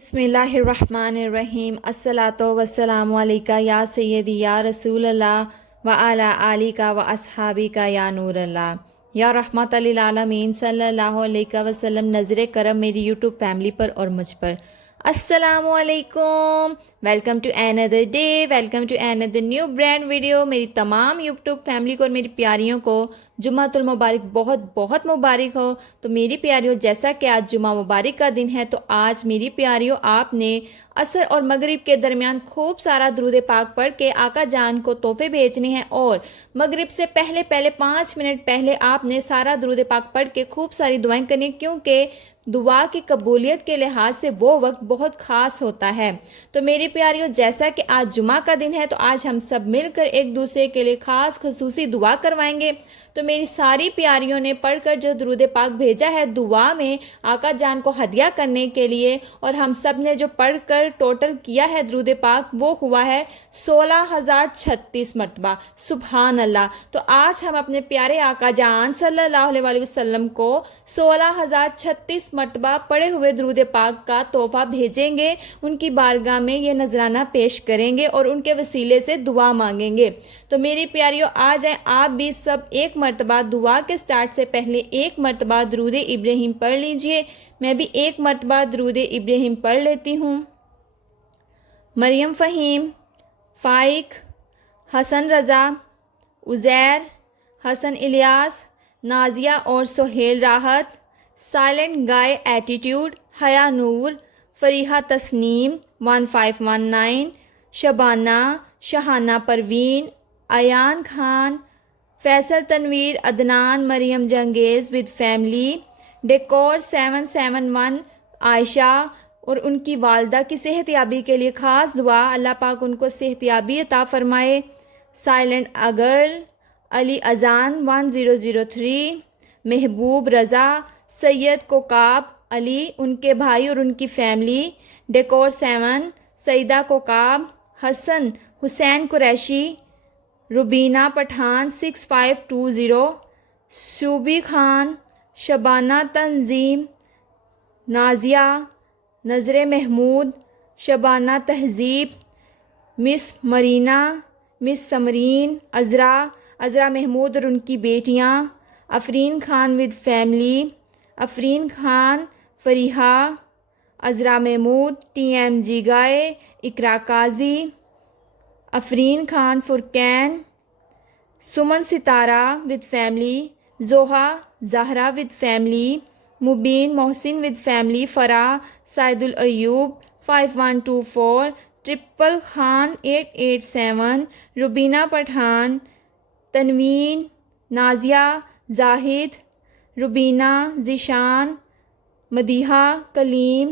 بسم اللہ الرحمن الرحیم الصلاۃ والسلام علیکہ یا سیدی یا رسول اللہ و علی آلکہ و اصحابکہ یا نور اللہ یا رحمت للعالمین صلی اللہ علیہ وسلم۔ نظر کرم میری یوٹیوب فیملی پر اور مجھ پر۔ السلام علیکم، welcome to another day, welcome to another new brand video. میری تمام یوٹیوب فیملی کو اور میری پیاریوں کو جمعۃ المبارک بہت بہت مبارک ہو۔ تو میری پیاریوں، جیسا کہ آج جمعہ مبارک کا دن ہے، تو آج میری پیاریوں آپ نے عصر اور مغرب کے درمیان خوب سارا درود پاک پڑھ کے آقا جان کو تحفے بھیجنے ہیں، اور مغرب سے پہلے 5 منٹ پہلے آپ نے سارا درود پاک پڑھ کے خوب ساری دعائیں کرنی، کیونکہ دعا کی قبولیت کے لحاظ سے وہ وقت بہت خاص ہوتا ہے۔ تو میری پیاریوں، جیسا کہ آج جمعہ کا دن ہے، تو آج ہم سب مل کر ایک دوسرے کے لیے خاص خصوصی دعا کروائیں گے۔ تو میری ساری پیاریوں نے پڑھ کر جو درود پاک بھیجا ہے دعا میں آقا جان کو ہدیہ کرنے کے لیے، اور ہم سب نے جو پڑھ کر ٹوٹل کیا ہے درود پاک، وہ ہوا ہے 16,036 مرتبہ۔ سبحان اللہ۔ تو آج ہم اپنے پیارے آقا جان صلی اللہ علیہ وسلم کو 16,036 مرتبہ پڑھے ہوئے درود پاک کا تحفہ بھیجیں گے، ان کی بارگاہ میں یہ نذرانہ پیش کریں گے اور ان کے وسیلے سے دعا مانگیں گے۔ تو میری پیاریوں، آ جائیں آپ بھی سب ایک مرتبہ دعا کے سٹارٹ سے پہلے ایک مرتبہ درود ابراہیم پڑھ لیجئے۔ میں بھی ایک مرتبہ درود ابراہیم پڑھ لیتی ہوں۔ مریم فہیم، فائق، حسن رضا، عزیر، حسن الیاس، نازیہ اور سہیل راحت، سائلنٹ گائے ایٹیٹیوڈ، حیا نور، فریحہ تسنیم 1519، شبانہ، شہانہ پروین، ایان خان، فیصل تنویر، عدنان، مریم جنگیز ود فیملی، ڈیکور 771، عائشہ اور ان کی والدہ کی صحت یابی کے لیے خاص دعا، اللہ پاک ان کو صحت یابی عطا فرمائے۔ سائلنٹ اگرل، علی اذان 1003، محبوب رضا، سید کوکاب علی، ان کے بھائی اور ان کی family, decor 7، Syeda Kaukab, Hasan Hussain Qureshi, Rubina Pathan 6520، Shobi Khan, Shabana Tanzeem, Nazia, Nazar Mahmood, Shabana Tehzeeb, miss Marina, miss Samreen, Azra Mahmood اور ان کی بیٹیاں، Afreen Khan with family, Afreen Khan, Fariha, Azra Mahmood, T M G guy, Iqra Qazi, Afreen Khan, Furqain, Saman Sitara with family, Zoha Zahra with family, Mubeen Mohsin with family, Farah, Saeed Alayub 5124، triple Khan 887، Rubina Pathan, تنوین، Nazia, زاہد، روبینہ، ذیشان، مدیحہ، کلیم،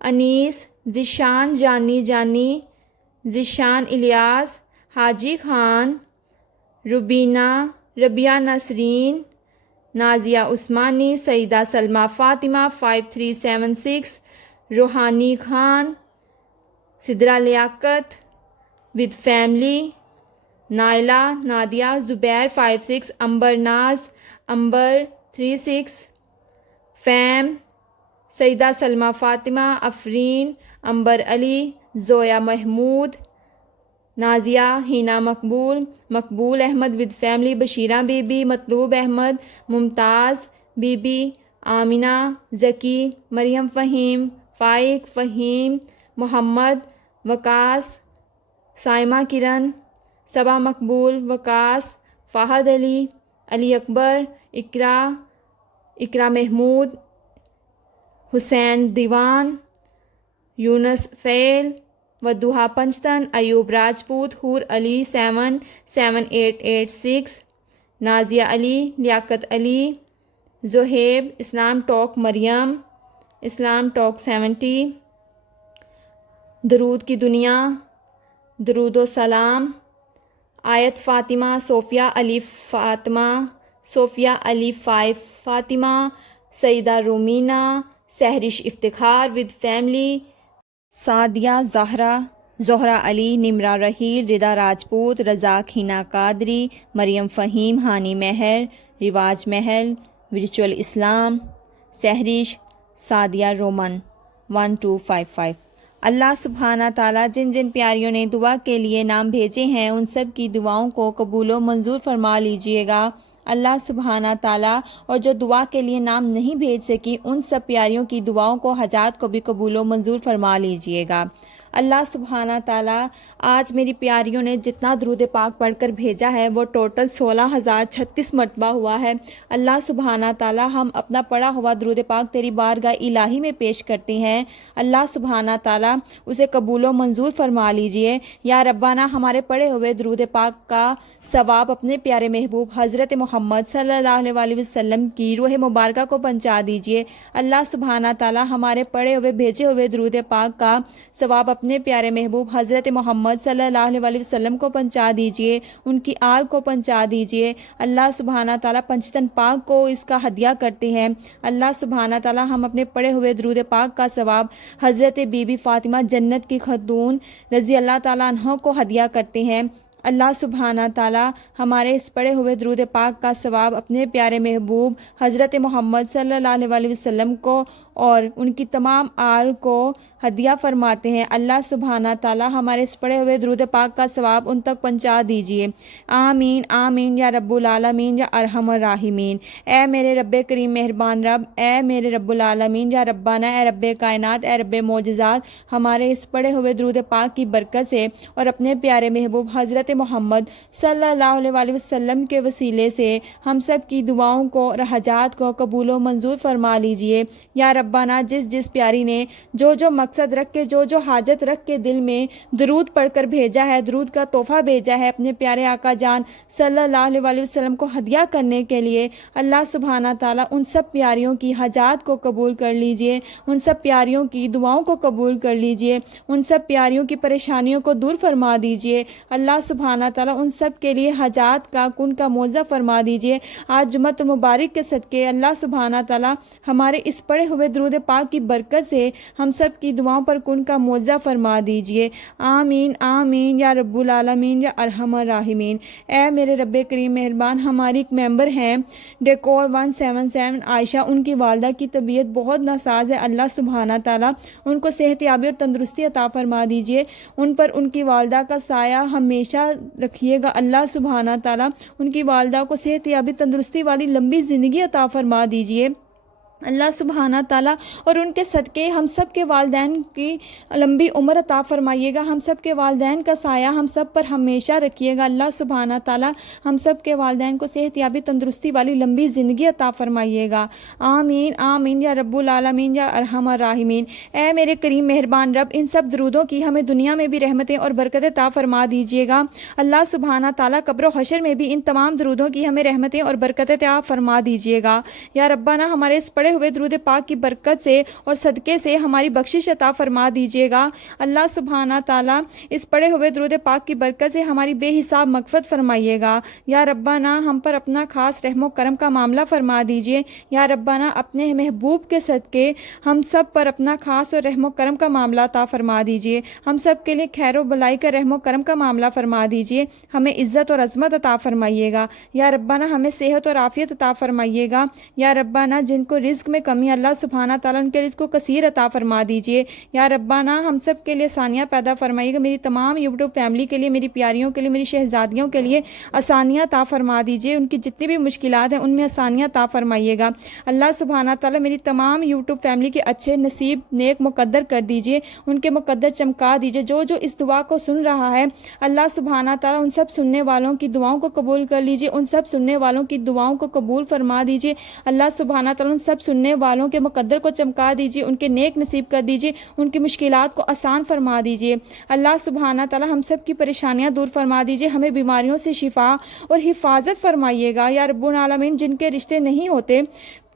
انیس، ذیشان جانی، ذیشان الیاس، حاجی خان، روبینہ، ربیہ نسرین، نازیہ عثمانی، سیدہ Salma Fatima 5376، Rohani Khan, Sidra Liaqat with family, Naila, Nadia, Zubair 56، Amber Naz, Amber 36، Fahim, Syeda Salma Fatima, Afreen, Amber Ali, Zoya Mahmood, Nazia, Hina Maqbool, Maqbool Ahmed with family, Bashira Bi Bi, Matloob Ahmed, Mumtaz Bi Bi, Amina, Zaki, Maryam Fahim, Faiq, Fahim, Muhammad, Waqas, Saima Kiran, Saba مقبول، وقاص، فہد علی، علی اکبر، اقرا محمود، حسین دیوان، یونس فیل، ودوہا پنجتن، ایوب راجپوت، حور علی 77886، نازیہ علی، لیاقت علی، زہیب، اسلام ٹاک مریم، اسلام ٹاک 70، درود کی دنیا، درود و سلام، آیت فاطمہ، صوفیہ علی فاطمہ، صوفیہ علی فاطمہ، سیدہ رومینہ، سہرش افتخار ود فیملی، سعدیہ زہرا علی، نمرہ رحیل، ردا راجپوت، رزاق ہینا قادری، مریم فہیم، ہانی مہر، رواج محل، ورچوئل اسلام، سہرش، سعدیہ رومن۔ 1255۔ اللہ سبحانہ تعالیٰ جن جن پیاریوں نے دعا کے لیے نام بھیجے ہیں ان سب کی دعاؤں کو قبول و منظور فرما لیجئے گا۔ اللہ سبحانہ تعالیٰ اور جو دعا کے لیے نام نہیں بھیج سکی ان سب پیاریوں کی دعاؤں کو حاجات کو بھی قبول و منظور فرما لیجئے گا۔ اللہ سبحانہ تعالیٰ آج میری پیاریوں نے جتنا درود پاک پڑھ کر بھیجا ہے وہ ٹوٹل 16,036 مرتبہ ہوا ہے۔ اللہ سبحانہ تعالیٰ ہم اپنا پڑھا ہوا درود پاک تیری بارگاہ الہی میں پیش کرتے ہیں، اللہ سبحانہ تعالیٰ اسے قبول و منظور فرما لیجئے۔ یا ربانہ ہمارے پڑھے ہوئے درود پاک کا ثواب اپنے پیارے محبوب حضرت محمد صلی اللہ علیہ وسلم کی روح مبارکہ کو پہنچا دیجئے۔ اللہ سبحانہ تعالیٰ ہمارے پڑھے ہوئے بھیجے ہوئے درود پاک کا ثواب اپنے پیارے محبوب حضرت محمد صلی اللہ علیہ وسلم کو پہنچا دیجئے، ان کی آل کو پہنچا دیجئے۔ اللہ سبحانہ تعالیٰ پنجتن پاک کو اس کا ہدیہ کرتے ہیں۔ اللہ سبحانہ تعالیٰ ہم اپنے پڑھے ہوئے درود پاک کا ثواب حضرت بی بی فاطمہ جنت کی خاتون رضی اللہ تعالیٰ عنہ کو ہدیہ کرتے ہیں۔ اللہ سبحانہ تعالیٰ ہمارے اس پڑھے ہوئے درود پاک کا ثواب اپنے پیارے محبوب حضرت محمد صلی اللہ علیہ وسلم کو اور ان کی تمام آل کو ہدیہ فرماتے ہیں۔ اللہ سبحانہ تعالیٰ ہمارے اس پڑھے ہوئے درود پاک کا ثواب ان تک پہنچا دیجئے۔ آمین آمین یا رب العالمین یا ارحم الراحمین۔ اے میرے رب کریم مہربان رب، اے میرے رب العالمین یا ربانہ، اے رب کائنات، اے رب معجزات، ہمارے اس پڑھے ہوئے درود پاک کی برکت سے اور اپنے پیارے محبوب حضرت محمد صلی اللہ علیہ وسلم کے وسیلے سے ہم سب کی دعاؤں کو اور حاجات کو قبول و منظور فرما لیجئے۔ یا ربانہ جس پیاری نے جو مقصد رکھ کے جو حاجت رکھ کے دل میں درود پڑھ کر بھیجا ہے، درود کا تحفہ بھیجا ہے اپنے پیارے آقا جان صلی اللہ علیہ وسلم کو ہدیہ کرنے کے لیے، اللہ سبحانہ تعالیٰ ان سب پیاریوں کی حاجات کو قبول کر لیجئے، ان سب پیاریوں کی دعاؤں کو قبول کر لیجئے، ان سب پیاریوں کی پریشانیوں کو دور فرما دیجئے۔ اللہ سبحانہ تعالیٰ ان سب کے لیے حاجات کا کن کا معاوضہ فرما دیجئے۔ آج جمعۃ مبارک کے صدقے اللہ سبحانہ تعالیٰ ہمارے اس پڑھے ہوئے درود پاک کی برکت سے ہم سب کی دعاؤں پر کن کا معاوضہ فرما دیجئے۔ آمین آمین یا رب العالمین یا ارحم الراحمین۔ اے میرے رب کریم مہربان، ہماری ایک ممبر ہیں ڈیکور 177 عائشہ، ان کی والدہ کی طبیعت بہت ناساز ہے، اللہ سبحانہ تعالیٰ ان کو صحت یابی اور تندرستی عطا فرما دیجئے، ان پر ان کی والدہ کا سایہ ہمیشہ رکھیے گا، اللہ سبحانہ تعالیٰ ان کی والدہ کو صحت یابی تندرستی والی لمبی زندگی عطا فرما دیجئے، اللہ سبحانہ تعالیٰ اور ان کے صدقے ہم سب کے والدین کی لمبی عمر عطا فرمائیے گا، ہم سب کے والدین کا سایہ ہم سب پر ہمیشہ رکھیے گا، اللہ سبحانہ تعالیٰ ہم سب کے والدین کو صحت یابی تندرستی والی لمبی زندگی عطا فرمائیے گا۔ آمین آمین یا رب العالمین یا ارحم الراحمین۔ اے میرے کریم مہربان رب، ان سب درودوں کی ہمیں دنیا میں بھی رحمتیں اور برکتیں عطا فرما دیجیے گا، اللہ سبحانہ تعالیٰ قبر و حشر میں بھی ان تمام درودوں کی ہمیں رحمتیں اور برکتیں عطا فرما دیجیے گا۔ یا ربانہ ہمارے اس پڑھے ہوئے درود پاک کی برکت سے اور صدقے سے ہماری بخشش عطا فرما دیجیے گا، اللہ سبحانہ تعالیٰ اس پڑھے ہوئے درود پاک کی برکت سے ہماری بے حساب مغفرت فرمائیے گا۔ یا ربانہ ہم پر اپنا خاص رحم و کرم کا معاملہ فرما دیجیے، یا ربانہ اپنے محبوب کے صدقے ہم سب پر اپنا خاص اور رحم و کرم کا معاملہ عطا فرما دیجیے، ہم سب کے لیے خیر و بلائی کا رحم و کرم کا معاملہ فرما دیجیے، ہمیں عزت اور عظمت عطا فرمائیے گا، یا ربانہ ہمیں صحت اور عافیت عطا فرمائیے گا، یا ربانہ جن کو رزق میں کمی اللہ سبحانہ تعالیٰ ان کے رزق کو کثیر عطا فرما دیجیے، یا ربانہ ہم سب کے لیے آسانیاں پیدا فرمائیے گا، میری تمام یوٹیوب فیملی کے لیے، میری پیاریوں کے لیے، میری شہزادیوں کے لیے آسانیاں عطا فرما دیجیے، ان کی جتنی بھی مشکلات ہیں ان میں آسانیاں عطا فرمائیے گا، اللہ سبحانہ تعالیٰ میری تمام یوٹیوب فیملی کے اچھے نصیب نیک مقدر کر دیجیے، ان کے مقدر چمکا دیجیے، جو اس دعا کو سن رہا ہے اللہ سبحانہ تعالیٰ ان سب سننے والوں کی دعاؤں کو قبول کر لیجیے، ان سب سننے والوں کی دعاؤں کو قبول فرما دیجیے، اللہ سبحانہ تعالیٰ ان سب سننے والوں کے مقدر کو چمکا دیجیے، ان کے نیک نصیب کر دیجیے، ان کی مشکلات کو آسان فرما دیجیے، اللہ سبحانہ تعالیٰ ہم سب کی پریشانیاں دور فرما دیجیے، ہمیں بیماریوں سے شفا اور حفاظت فرمائیے گا، یا رب العالمین جن کے رشتے نہیں ہوتے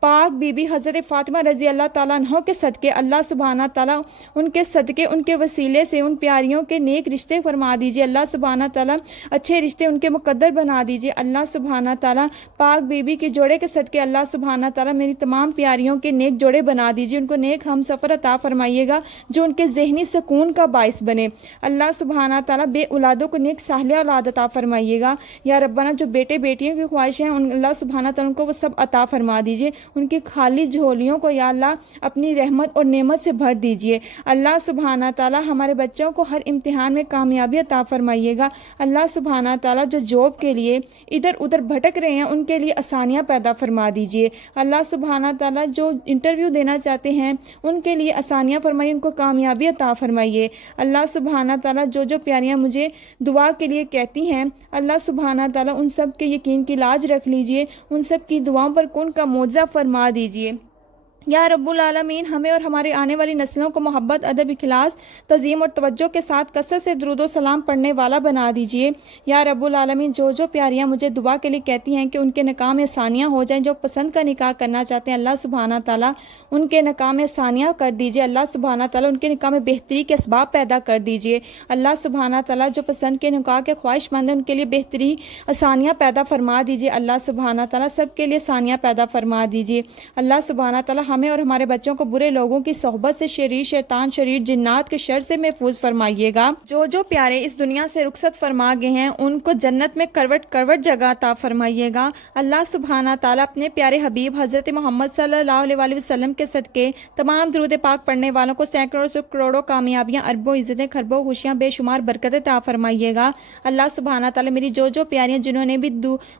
پاک بی بی حضرت فاطمہ رضی اللہ تعالیٰ عنہ کے صدقے اللہ سبحانہ تعالیٰ ان کے صدقے ان کے وسیلے سے ان پیاریوں کے نیک رشتے فرما دیجیے، اللہ سبحانہ تعالیٰ اچھے رشتے ان کے مقدر بنا دیجیے، اللہ سبحانہ تعالیٰ پاک بی بی کے جوڑے کے صدقے اللہ سبحانہ تعالیٰ میری تمام پیاریوں کے نیک جوڑے بنا دیجیے، ان کو نیک ہم سفر عطا فرمائیے گا جو ان کے ذہنی سکون کا باعث بنے، اللہ سبحانہ تعالیٰ بے اولادوں کو نیک صالح اولاد عطا فرمائیے گا، یا ربنا جو بیٹے بیٹیوں کی خواہش ہیں ان اللہ سبحانہ تعالیٰ کو وہ سب عطا فرما دیجیے، ان کی خالی جھولیوں کو یا اللہ اپنی رحمت اور نعمت سے بھر دیجیے۔ اللہ سبحانہ تعالیٰ ہمارے بچوں کو ہر امتحان میں کامیابی عطا فرمائیے گا۔ اللہ سبحانہ تعالیٰ جو جاب کے لیے ادھر ادھر بھٹک رہے ہیں ان کے لیے آسانیاں پیدا فرما دیجیے۔ اللہ سبحانہ تعالیٰ جو انٹرویو دینا چاہتے ہیں ان کے لیے آسانیاں فرمائیے، ان کو کامیابی عطا فرمائیے۔ اللہ سبحانہ تعالیٰ جو پیاریاں مجھے دعا کے لیے کہتی ہیں، اللہ سبحانہ تعالیٰ ان سب کے یقین کی لاج رکھ لیجیے، ان سب کی دعاؤں پر کن کا معجزہ فرما دیجیے۔ یا رب العالمین ہمیں اور ہمارے آنے والی نسلوں کو محبت، ادب، اخلاص، تعظیم اور توجہ کے ساتھ کثرت سے درود و سلام پڑھنے والا بنا دیجیے۔ یا رب العالمین جو پیاریاں مجھے دعا کے لیے کہتی ہیں کہ ان کے نکاح میں آسانیاں ہو جائیں، جو پسند کا نکاح کرنا چاہتے ہیں، اللہ سبحانہ تعالیٰ ان کے نکاح میں آسانیاں کر دیجیے۔ اللہ سبحانہ تعالیٰ ان کے نکاح میں بہتری کے اسباب پیدا کر دیجیے۔ اللہ سبحانہ تعالیٰ جو پسند کے نکاح کے خواہش مند ہیں ان کے لیے بہتری آسانیاں پیدا فرما دیجیے۔ اللہ سبحانہ تعالیٰ سب کے لیے آسانیاں پیدا فرما دیجیے۔ اللہ سبحانہ تعالیٰ ہمیں اور ہمارے بچوں کو برے لوگوں کی صحبت سے، شریر شیطان، شریر جنات کے شر سے محفوظ فرمائیے گا۔ جو پیارے اس دنیا سے رخصت فرما گئے ہیں ان کو جنت میں کروٹ کروٹ جگہ عطا فرمائیے گا۔ اللہ سبحانہ تعالیٰ اپنے پیارے حبیب حضرت محمد صلی اللہ علیہ وآلہ وسلم کے صدقے تمام درود پاک پڑھنے والوں کو سینکڑوں سے کروڑوں کامیابیاں، اربوں عزتیں، خربوں خوشیاں، بے شمار برکتیں عطا فرمائیے گا۔ اللہ سبحانہ تعالیٰ میری جو پیاریاں جنہوں نے بھی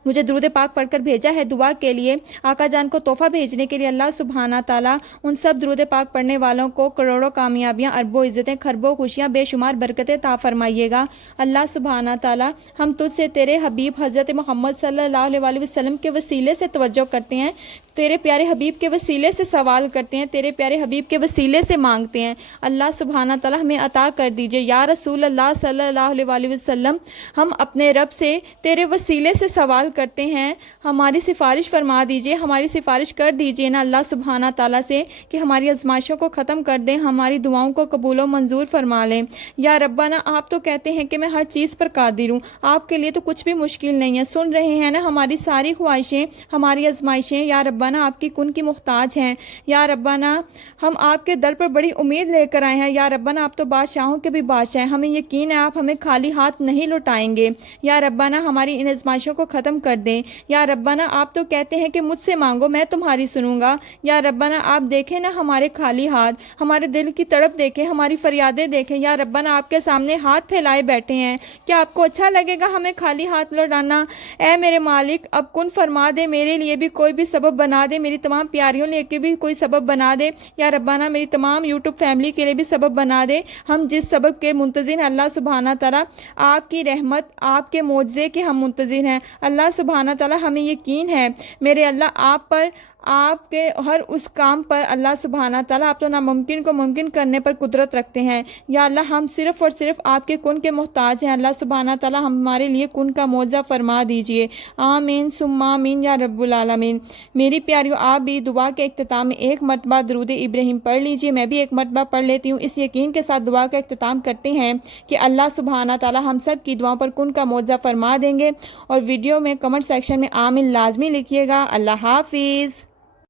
مجھے درود پاک پڑھ کر بھیجا ہے دعا کے لیے، آقا جان کو تحفہ بھیجنے کے لیے، اللہ سبحانہ تعالیٰ ان سب درود پاک پڑھنے والوں کو کروڑوں کامیابیاں، اربوں عزتیں، خربوں خوشیاں، بے شمار برکتیں عطا فرمائیے گا۔ اللہ سبحانہ تعالیٰ ہم تجھ سے تیرے حبیب حضرت محمد صلی اللہ علیہ وآلہ وسلم کے وسیلے سے توجہ کرتے ہیں، تیرے پیارے حبیب کے وسیلے سے سوال کرتے ہیں، تیرے پیارے حبیب کے وسیلے سے مانگتے ہیں۔ اللہ سبحانہ تعالیٰ ہمیں عطا کر دیجئے۔ یا رسول اللہ صلی اللہ علیہ وآلہ وسلم ہم اپنے رب سے تیرے وسیلے سے سوال کرتے ہیں، ہماری سفارش فرما دیجئے، ہماری سفارش کر دیجئے نا اللہ سبحانہ تعالیٰ سے کہ ہماری آزمائشوں کو ختم کر دیں، ہماری دعاؤں کو قبول و منظور فرما لیں۔ یا ربنا آپ تو کہتے ہیں کہ میں ہر چیز پر قادر ہوں، آپ کے لیے تو کچھ بھی مشکل نہیں ہے، سن رہے ہیں نا ہماری ساری خواہشیں، ہماری آزمائشیں۔ یا ربنا آپ کی کن کی محتاج ہیں۔ یا ربنا ہم آپ کے در پر بڑی امید لے کر آئے ہیں۔ یا ربنا آپ تو بادشاہوں کے بھی بادشاہ ہیں، ہمیں یقین ہے آپ ہمیں خالی ہاتھ نہیں لوٹائیں گے۔ یا ربنا ہماری ان آزمائشوں کو ختم کر دیں۔ یا ربنا آپ تو کہتے ہیں کہ مجھ سے مانگو میں تمہاری سنوں گا۔ یا ربنا آپ دیکھیں نا ہمارے خالی ہاتھ، ہمارے دل کی تڑپ دیکھیں، ہماری فریادیں دیکھیں۔ یا ربنا آپ کے سامنے ہاتھ پھیلائے بیٹھے ہیں، کیا آپ کو اچھا لگے گا ہمیں خالی ہاتھ لوٹانا؟ اے میرے مالک اب کن فرما دے، میرے لیے بھی کوئی بھی سبب بنا دے، میری تمام پیاریوں لے کے بھی کوئی سبب بنا دے۔ یا ربنا میری تمام یوٹیوب فیملی کے لیے بھی سبب بنا دے۔ ہم جس سبب کے منتظر ہیں اللہ سبحانہ تعالیٰ آپ کی رحمت، آپ کے معجزے کے ہم منتظر ہیں۔ اللہ سبحانہ تعالیٰ ہمیں یقین ہے میرے اللہ آپ پر، آپ کے ہر اس کام پر اللہ سبحانہ تعالیٰ آپ تو ناممکن کو ممکن کرنے پر قدرت رکھتے ہیں۔ یا اللہ ہم صرف اور صرف آپ کے کن کے محتاج ہیں۔ اللہ سبحانہ تعالیٰ ہمارے لیے کن کا معجزہ فرما دیجئے۔ آمین ثم آمین یا رب العالمین۔ میری پیاریوں آپ بھی دعا کے اختتام میں ایک مرتبہ درود ابراہیم پڑھ لیجئے، میں بھی ایک مرتبہ پڑھ لیتی ہوں، اس یقین کے ساتھ دعا کا اختتام کرتے ہیں کہ اللہ سبحانہ تعالیٰ ہم سب کی دعاؤں پر کن کا معجزہ فرما دیں گے۔ اور ویڈیو میں کمنٹ سیکشن میں آمین لازمی لکھیے گا۔ اللہ حافظ۔